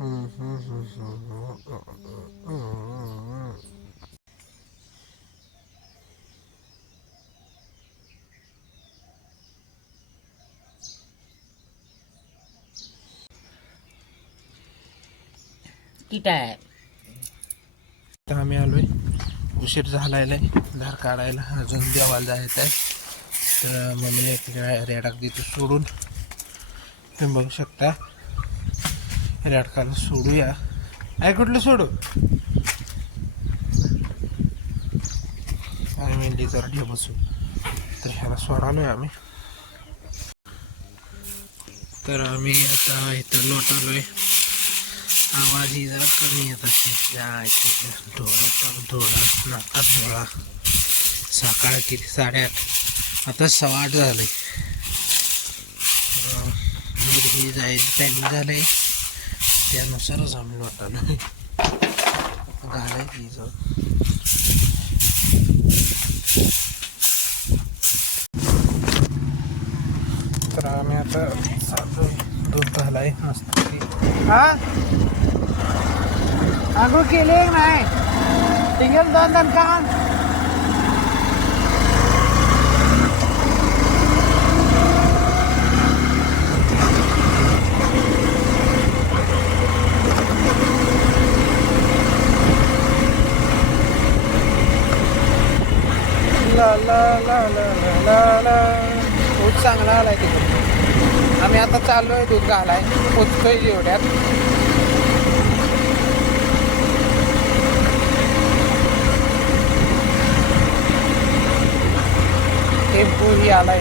आहे. आम्ही आलोय, उशीर झालाय धार काढायला, अजून देवाला जायचं आहे. तर मम्मीने रेडाक देतो सोडून, तुम्ही बघू शकता. रेडकाला सोडूया. आई कुठलं सोडू? आणि मेंढी जरा ढे बसू. तर ह्याला सोडालोय आम्ही. तर आम्ही आता इथं लोटालोय. आवाज ही जरा कमी येत असेल. डोळा नाकात डोळा. सकाळ किती 8:30, आता 8:15 झालंय. ही जायचं टायमिंग झालंय, त्यानुसारच आम्ही लोटालोय. घालायची जाऊ. तर आम्ही आता चाललोय, दूध घालाय मस्त. हा आंघोळ केली नाही, टिंगल 2 दणका. ला ला ला ला ला ला. दूध चांगला आलाय तिकडे. आम्ही आता चाललोय दूध घालाय, पोचतोय एवढ्यात. टेम्पो ही आलाय,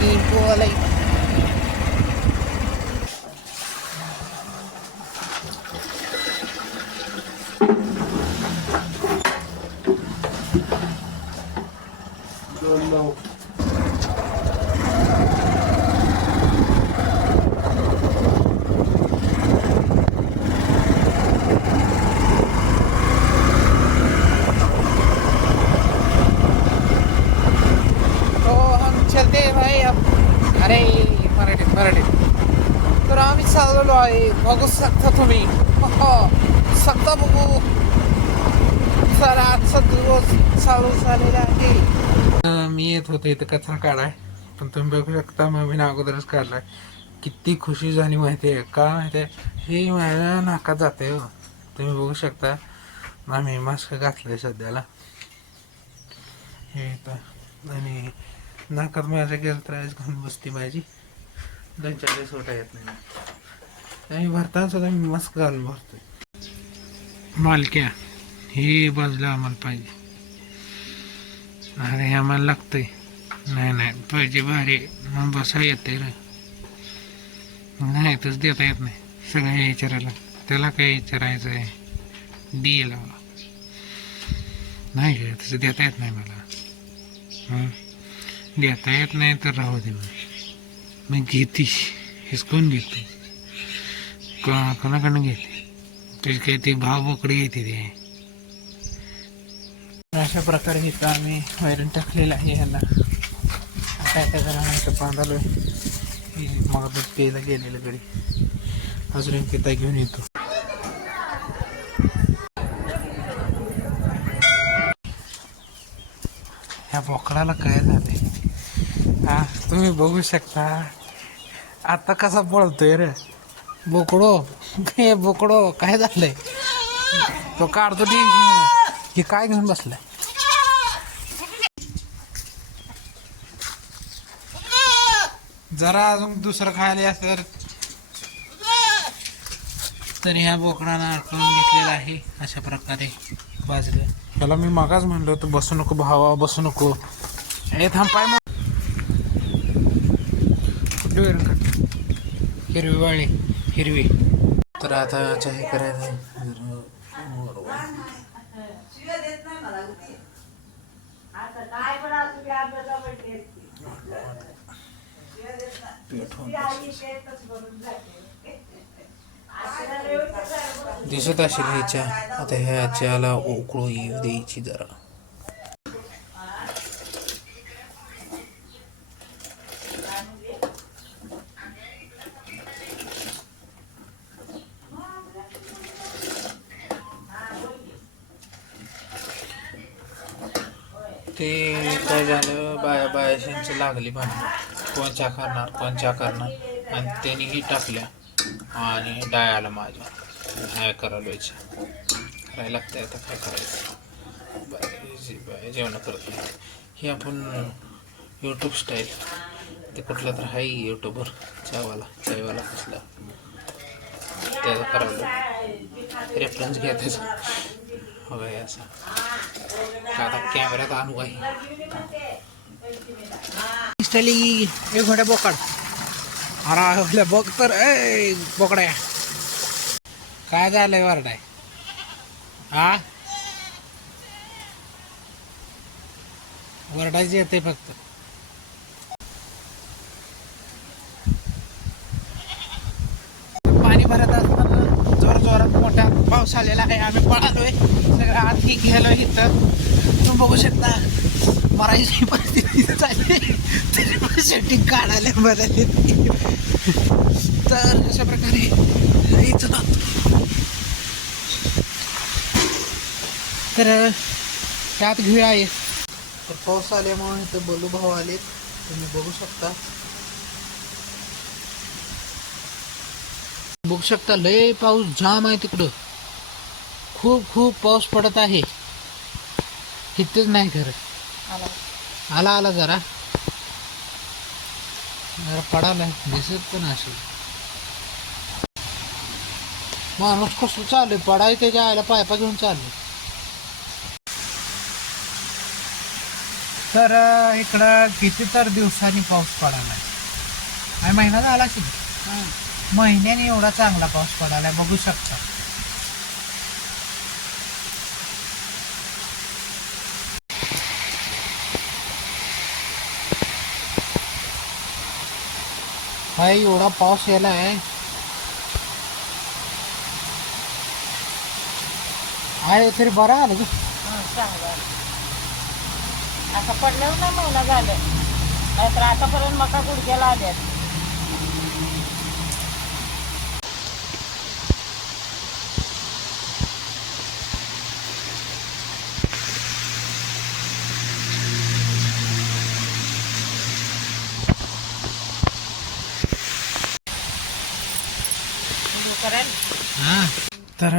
टेम्पो आलाय. अरे मराठीत. तर आम्ही चाललेलो आहे, बघू शकता तुम्ही. शकता बघू. सर आजचा दिवस चालू झालेला आहे. मी येत होतो इथं कचरा काढाय, पण तुम्ही बघू शकता मम्मीने अगोदरच काढलाय. किती खुशी झाली माहिती आहे का? माहिती आहे, हे माझ्या नाकात जाते हो. तुम्ही बघू शकता, आम्ही मास्क घातलंय सध्याला हे तर. आणि नाकात माझ्या गेलं तर आज घालून बसते माझी. 2-4 दिवस येत नाही. आम्ही भरताना सुद्धा मी मास्क घालून भरतोय. मालक्या हे बाजूला आम्हाला पाहिजे. अरे आम्हाला लागतंय. नाही पाहिजे भारी. मग बसा येते रे. नाही तसं देता येत नाही. सगळ्या विचारायला त्याला काय विचारायचं आहे. डी लावा नाही का, तसं देता येत नाही मला. देता येत नाही तर राहू दे. मग घेतीस हेच कोण घेते? कोणाकडनं घेते? त्याची काही ती भाव बोकडी घेते ते. अशा प्रकारे इथं आम्ही वैरण टाकलेलं आहे. ह्याला काय जरा बांधालोय. मग प्यायला गेलेलं घरी. अजून एक पिता घेऊन येतो. ह्या बोकडाला काय झालंय हा, तुम्ही बघू शकता. आता कसा पळतोय रे बोकडो. हे बोकडो काय झालंय? तो काढतो हे काय घेऊन बसलाय? जरा अजून दुसरं खायला असं तर ह्या बोकडानं अडकून घेतलेला आहे. अशा प्रकारे बाजलं. त्याला मी मागाच म्हणलं होतं बसू नको भावा, बसू नको. हे थांब पाय. मग कुठली वैरण काढ? हिरवी वाळी हिरवी. तर आता चहा करायचं. दिसत असेल ह्याच्या. आता ह्या चहाला उकळू येऊ द्यायची जरा. ते काय झालं, बायाबायाशांची लागली भांडणं, कोण चहा करणार कोण चहा करणार, आणि त्यांनीही टाकल्या आणि डाळाला माझ्या काय करायला करायला लागतं. आता काय करायचं, बाय जेवण करत नाही. हे आपण यूट्यूब स्टाईल, ते कुठलं तर आहे यूट्यूबर चायवाला कसला, त्याचं करावं रेफरन्स घ्या त्याचा. हवं असं आता कॅमेऱ्यात आणू आहे एक घंटा बोकाड. अरे बघ तर बोकड्या काय झालंय वरडाय. हा वरडायची येते फक्त. पाणी भरत असताना जोरात मोठा पाऊस आलेला आहे. आम्ही पळालोय सगळं आत गेलोय. इथं तुम्ही बघू शकता मरायची परिस्थिती चालली, तरी पण शेटिंग काढायला बदलली. तर अशा प्रकारे तर त्यात घेऊया आहे. तर पाऊस आल्यामुळे इथं बलू भाऊ आलेत, तुम्ही बघू शकता लय पाऊस जाम आहे तिकडं. खूप पाऊस पडत आहे. इथेच नाही खरं आला जरा पडायला दिसत पण असेल. माणूस कसं चालू पडाय त्याच्या आयला पायपा घेऊन चालू. तर इकडं किती तर दिवसांनी पाऊस पडायला आहे. महिना झाला की महिन्याने एवढा चांगला पाऊस पडायला बघू शकता. भाई एवढा पाऊस यायला आहे तरी बरं आलं की आता पडल्यावर ना महिना झालं, नाहीतर आतापर्यंत मका गुडघ्याला आल्यात. हां तर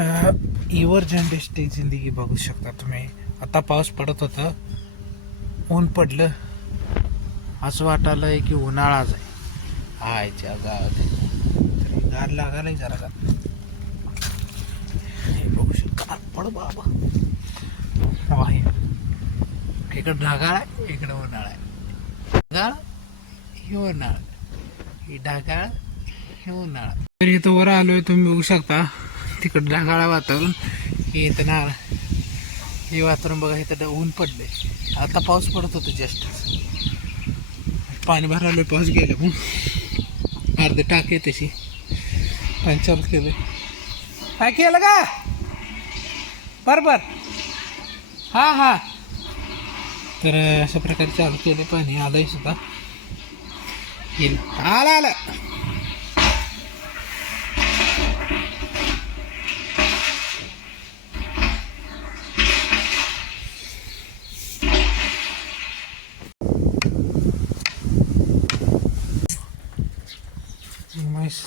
इवर झंडेची जिंदगी बघू शकता तुम्ही. आता पाऊस पडत होता, ऊन पडलं, असं वाटायलंय की उन्हाळाच आहे आयच्या गावात. तरी गार लागायलाय जरा का बघू शकता. पड बाबा वाही इकडं ढगाळ आहे, इकडं उन्हाळा आहे. ढगाळ हे उन्हाळा, ही ढगाळ हे उन्हाळा. तर इथं वर आलोय तुम्ही बघू शकता. तिकडं ढगाळ वातावरण, हे इथं नाळ हे वातावरण बघा. इथं ऊन पडले, आता पाऊस पडत होतो जस्ट. पाणी भरायला पाऊस गेले मग अर्धे टाके तशी पंचावत केलं. काय केलं का बरोबर. हा तर अशा प्रकारे चालू केले. पाणी आलंय सुद्धा येईल. आला म्हैस.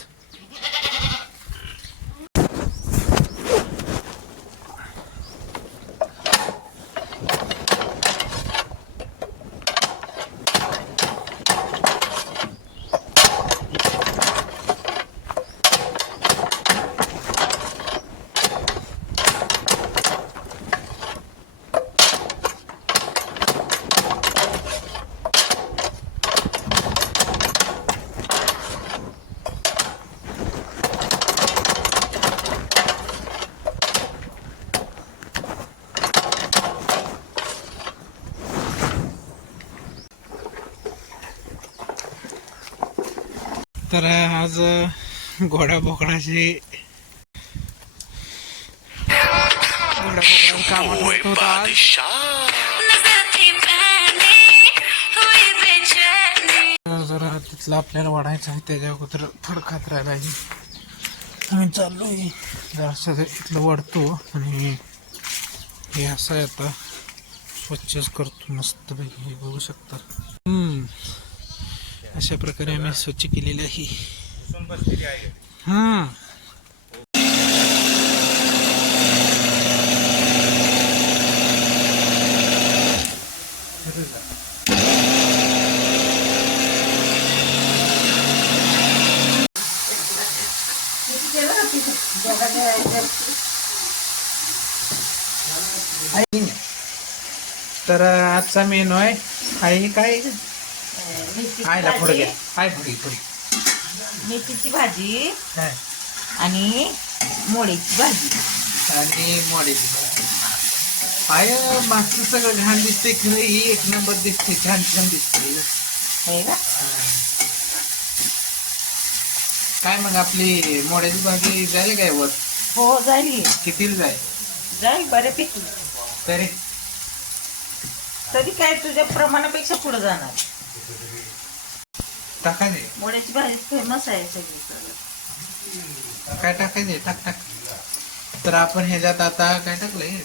तर आज घोडा बोकडाची कामात होता आज. जरा तिथलं आपल्याला वाढायचं आहे, त्याच्या अगोदर फड खात राहायला आहे. आम्ही चाललोय जरा तिथलं वाढतो. आणि हे असं आहे आता स्वच्छच करतो मस्त पैकी बघू शकता. अशा प्रकारे आम्ही स्वच्छ केलेले आहे. तर आजचा मेनू आहे काय आयला पुढे घ्या. आय पुढे पुढे मेथीची भाजी हा. आणि मोळीची भाजी. आणि मोडीची भाजी. आय मागचं सगळं घाण दिसते खरं ही एक नंबर दिसते. छान छान दिसते. हे का काय मग आपली मोड्याची भाजी जाईल काय वर? हो जाईल कितीला जाईल जाईल बऱ्यापैकी. तरी तरी काय तुझ्या प्रमाणापेक्षा पुढे जाणार. टाकायचे मोड्याची भाजी फेमस आहे सगळीकडे. काय टाकायचे टाक टाक. तर आपण ह्याच्यात आता काय टाकलंय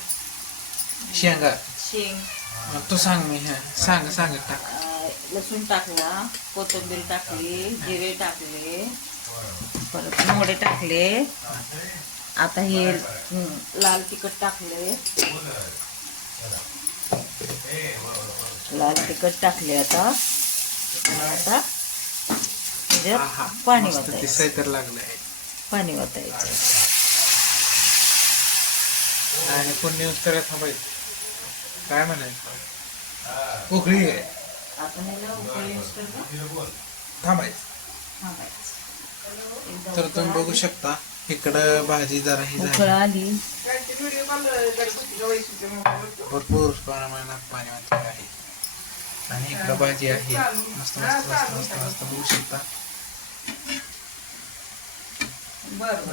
शेंगा. शेंग तू सांग मी सांग टाक. लसूण टाकला, कोथिंबीर टाकली, जिरे टाकले, परत मोडे टाकले. आता हे लाल तिखट टाकले. लाल तिखट टाकले. आता पाणी वाटायचं. दिसाय तर लागलंय. पाणी वाटायचं आणि पुण्य तर थांबायचं. काय म्हणायचं उकळी आहे. आपण ह्याला उकळी थांबायचं. तर तुम्ही बघू शकता इकडं भाजी जरा ही उकळ आली. भरपूर प्रमाणात पाणी वाटलेलं आहे. आणि इकडं भाजी आहे. मस्त मस्त मस्त मस्त मस्त बघू शकता.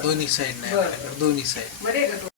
दोन्ही साईड नाही आपल्याकडे दोन्ही साईड.